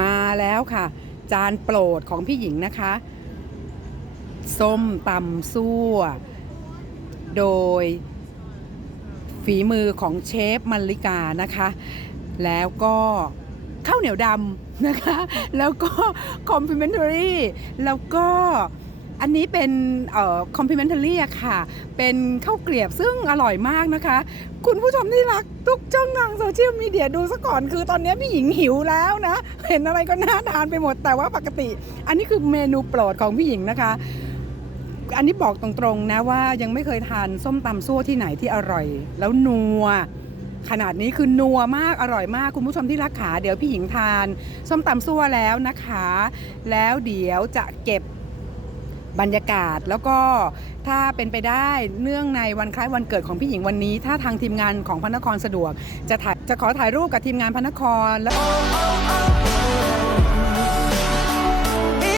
มาแล้วค่ะจานโปรดของพี่หญิงนะคะส้มตำซั่วโดยฝีมือของเชฟมัลลิกานะคะแล้วก็ข้าวเหนียวดำนะคะแล้วก็คอมพลิเมนทารี่แล้วก็อันนี้เป็นคอมพลิเมนทารี่อะค่ะเป็นข้าวเกลียบซึ่งอร่อยมากนะคะคุณผู้ชมที่รักทุกช่องทางโซเชียลมีเดียดูซะก่อนคือตอนนี้พี่หญิงหิวแล้วนะเห็นอะไรก็น่าทานไปหมดแต่ว่าปกติอันนี้คือเมนูโปรดของพี่หญิงนะคะอันนี้บอกตรงๆนะว่ายังไม่เคยทานส้มตำซั่วที่ไหนที่อร่อยแล้วนัวขนาดนี้คือนัวมากอร่อยมากคุณผู้ชมที่รักขาเดี๋ยวพี่หญิงทานส้มตำซั่วแล้วนะคะแล้วเดี๋ยวจะเก็บบรรยากาศแล้วก็ถ้าเป็นไปได้เนื่องในวันคล้ายวันเกิดของพี่หญิงวันนี้ถ้าทางทีมงานของพระนครสะดวกจะขอถ่ายรูปกับทีมงานพระนครแล้ว